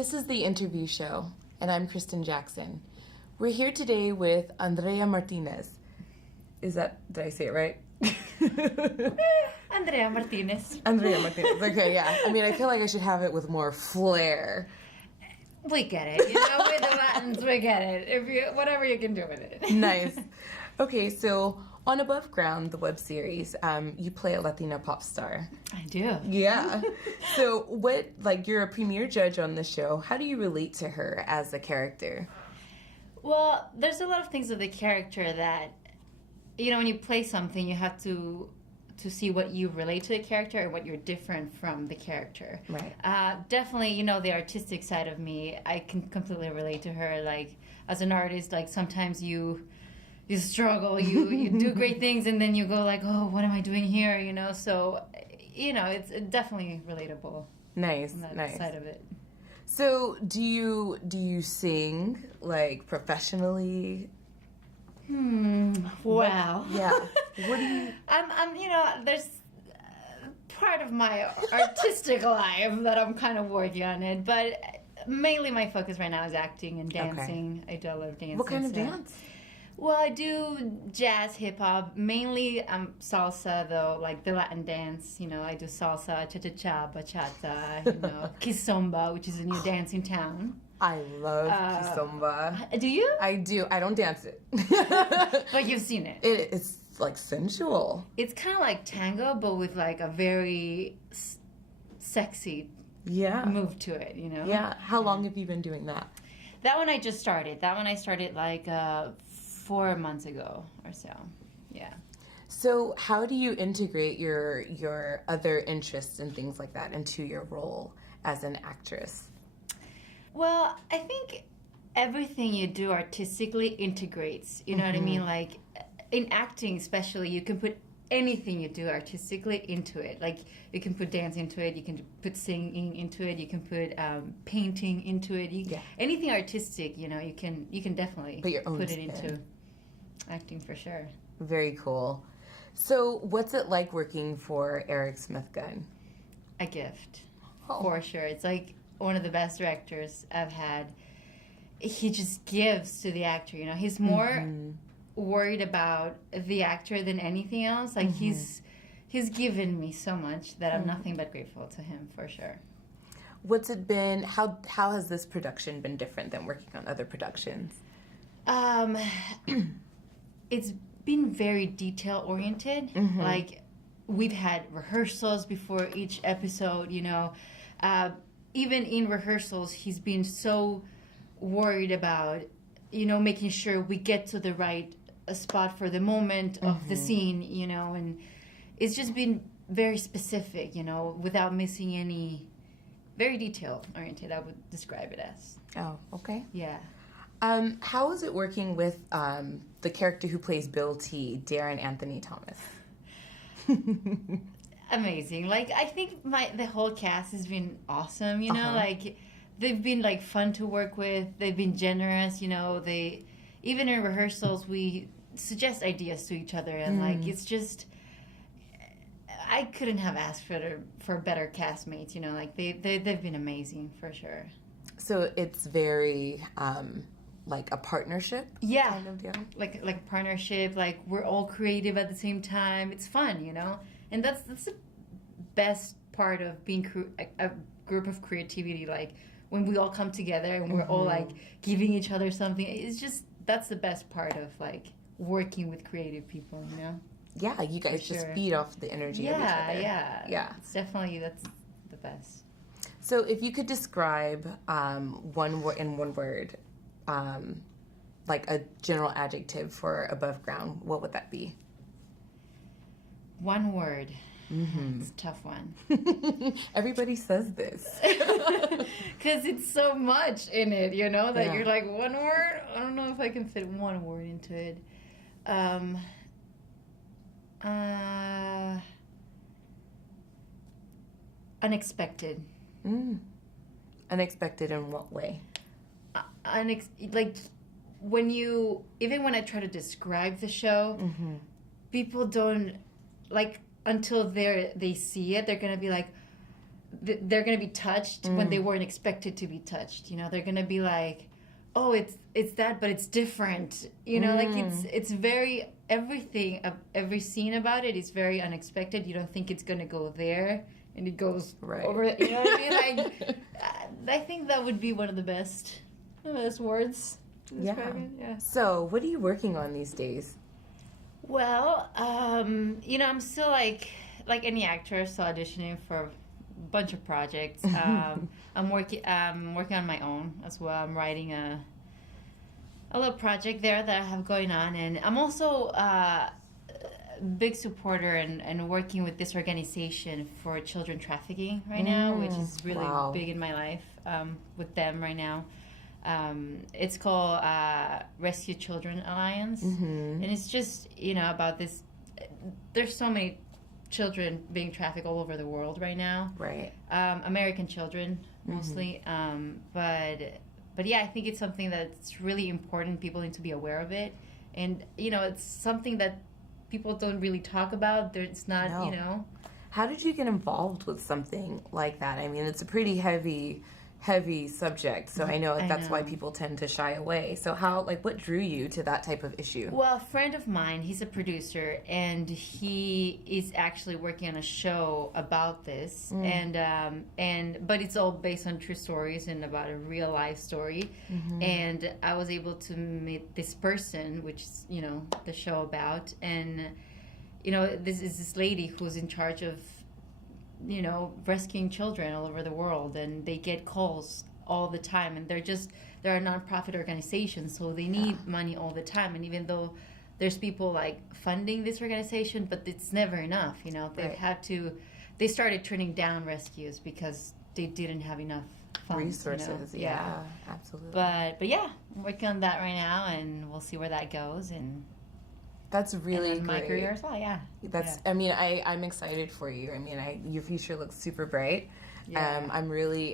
This is the interview show, and I'm Kristen Jackson. We're here today with Andrea Martinez. Did I say it right? Andrea Martinez. Andrea Martinez. Okay, yeah. I mean, I feel like I should have it with more flair. We get it. You know, with the Latins, we get it. Whatever you can do with it. Nice. Okay, so on AboveGround, the web series, you play a Latina pop star. I do. Yeah. So you're a premiere judge on the show. How do you relate to her as a character? Well, there's a lot of things with the character that, you know, when you play something, you have to see what you relate to the character and what you're different from the character. Right. Definitely, you know, the artistic side of me, I can completely relate to her. Like, as an artist, like, sometimes you struggle, you do great things, and then you go like, oh, what am I doing here, you know? So, you know, it's definitely relatable. Nice, on that nice. side of it. So, do you sing, like, professionally? Wow. Yeah. What do you... I'm you know, there's part of my artistic life that I'm kind of working on it, but mainly my focus right now is acting and dancing. Okay. I do a lot of dancing. What kind of dance? Well, I do jazz, hip-hop, mainly salsa, though, like the Latin dance. You know, I do salsa, cha-cha-cha, bachata, you know, kizomba, which is a new dance in town. I love kizomba. Do you? I do. I don't dance it. But you've seen it. It's like sensual. It's kind of like tango, but with like a very sexy move to it, you know? Yeah. How long have you been doing that? That one I just started. That one I started like 4 months ago or so. Yeah. So how do you integrate your other interests and things like that into your role as an actress? Well, I think everything you do artistically integrates. You know what I mean? Like, in acting especially, you can put anything you do artistically into it. Like, you can put dance into it, you can put singing into it, you can put painting into it. Anything artistic, you know, you can definitely put it into acting for sure. Very cool. So, what's it like working for Eric smith-gunn? A gift, for sure. It's like one of the best directors I've had. He just gives to the actor, you know. He's more worried about the actor than anything else. Like, he's given me so much that I'm nothing but grateful to him, for sure. What's it been, how has this production been different than working on other productions? It's been very detail-oriented. Like, we've had rehearsals before each episode, you know. Even in rehearsals, he's been so worried about, you know, making sure we get to the right spot for the moment of the scene, you know, and it's just been very specific, you know, without missing any. Very detail-oriented, I would describe it as. Oh, okay. Yeah. How is it working with the character who plays Bill T, Darren Anthony Thomas? Amazing. Like, I think the whole cast has been awesome, you know, like, they've been, like, fun to work with, they've been generous, you know, even in rehearsals, we suggest ideas to each other, and, like, it's just, I couldn't have asked for better castmates, you know, like, they've been amazing, for sure. So it's very, like a partnership kind of deal? Like a partnership, like, we're all creative at the same time, it's fun, you know? And that's the best part of being a group of creativity, like when we all come together and we're all like giving each other something. It's just, that's the best part of like working with creative people, you know? Yeah, you guys just feed off the energy of each other. Yeah. It's definitely, that's the best. So if you could describe in one word, like a general adjective for AboveGround, what would that be? One word. It's a tough one. Everybody says this. Because it's so much in it, you know, that you're like, one word? I don't know if I can fit one word into it. Unexpected. Unexpected in what way? Like, even when I try to describe the show, people don't, like, until they see it, they're going to be like, they're going to be touched when they weren't expected to be touched. You know, they're going to be like, oh, it's that, but it's different. You know, like it's very, every scene about it is very unexpected. You don't think it's going to go there, and it goes over. You know what I mean? Like, I think that would be one of the best words. Yeah. So, what are you working on these days? Well, you know, I'm still like any actor, so auditioning for a bunch of projects. I'm working on my own as well. I'm writing a little project there that I have going on, and I'm also a big supporter and working with this organization for children trafficking right now, which is really big in my life, with them right now. It's called Rescue Children Alliance, and it's just, you know, about this. There's so many children being trafficked all over the world right now. Right. American children mostly, but yeah, I think it's something that's really important. People need to be aware of it, and you know, it's something that people don't really talk about. It's not, you know. How did you get involved with something like that? I mean, it's a pretty heavy subject, so I know that's why people tend to shy away. So what drew you to that type of issue? Well, a friend of mine, he's a producer, and he is actually working on a show about this, but it's all based on true stories and about a real life story. And I was able to meet this person, which is, you know, the show about, and you know, this is this lady who's in charge of, you know, rescuing children all over the world, and they get calls all the time, and they're a non-profit organization, so they need money all the time, and even though there's people like funding this organization, but it's never enough, you know. They started turning down rescues because they didn't have enough funds, resources. You know? Yeah, absolutely. But yeah, I'm working on that right now, and we'll see where that goes. And that's really great. My career as well, yeah. I mean, I'm excited for you. I mean, your future looks super bright. Yeah.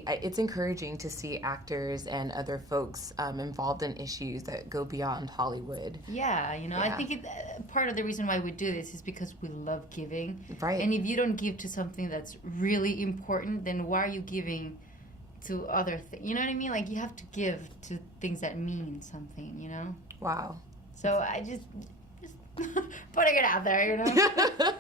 It's encouraging to see actors and other folks involved in issues that go beyond Hollywood. Yeah, you know, I think part of the reason why we do this is because we love giving. Right. And if you don't give to something that's really important, then why are you giving to other things? You know what I mean? Like, you have to give to things that mean something, you know? Wow. So I just putting it out there, you know?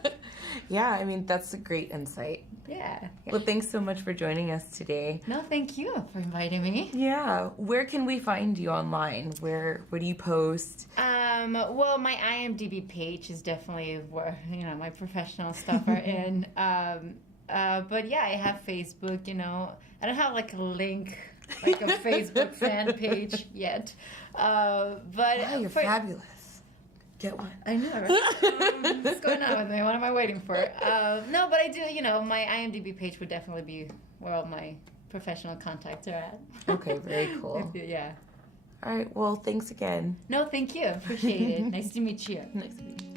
Yeah, I mean, that's a great insight. Yeah. Well, thanks so much for joining us today. No, thank you for inviting me. Yeah. Where can we find you online? Where do you post? Well, my IMDb page is definitely where, you know, my professional stuff are in. But yeah, I have Facebook, you know. I don't have like a link, like a Facebook fan page yet. But wow, you're fabulous. Get one. I know, right? What's going on with me? What am I waiting for? No, but I do, you know, my IMDb page would definitely be where all my professional contacts are at. Okay, very cool. Yeah. All right, well, thanks again. No, thank you. Appreciate it. Nice to meet you. Nice to meet you.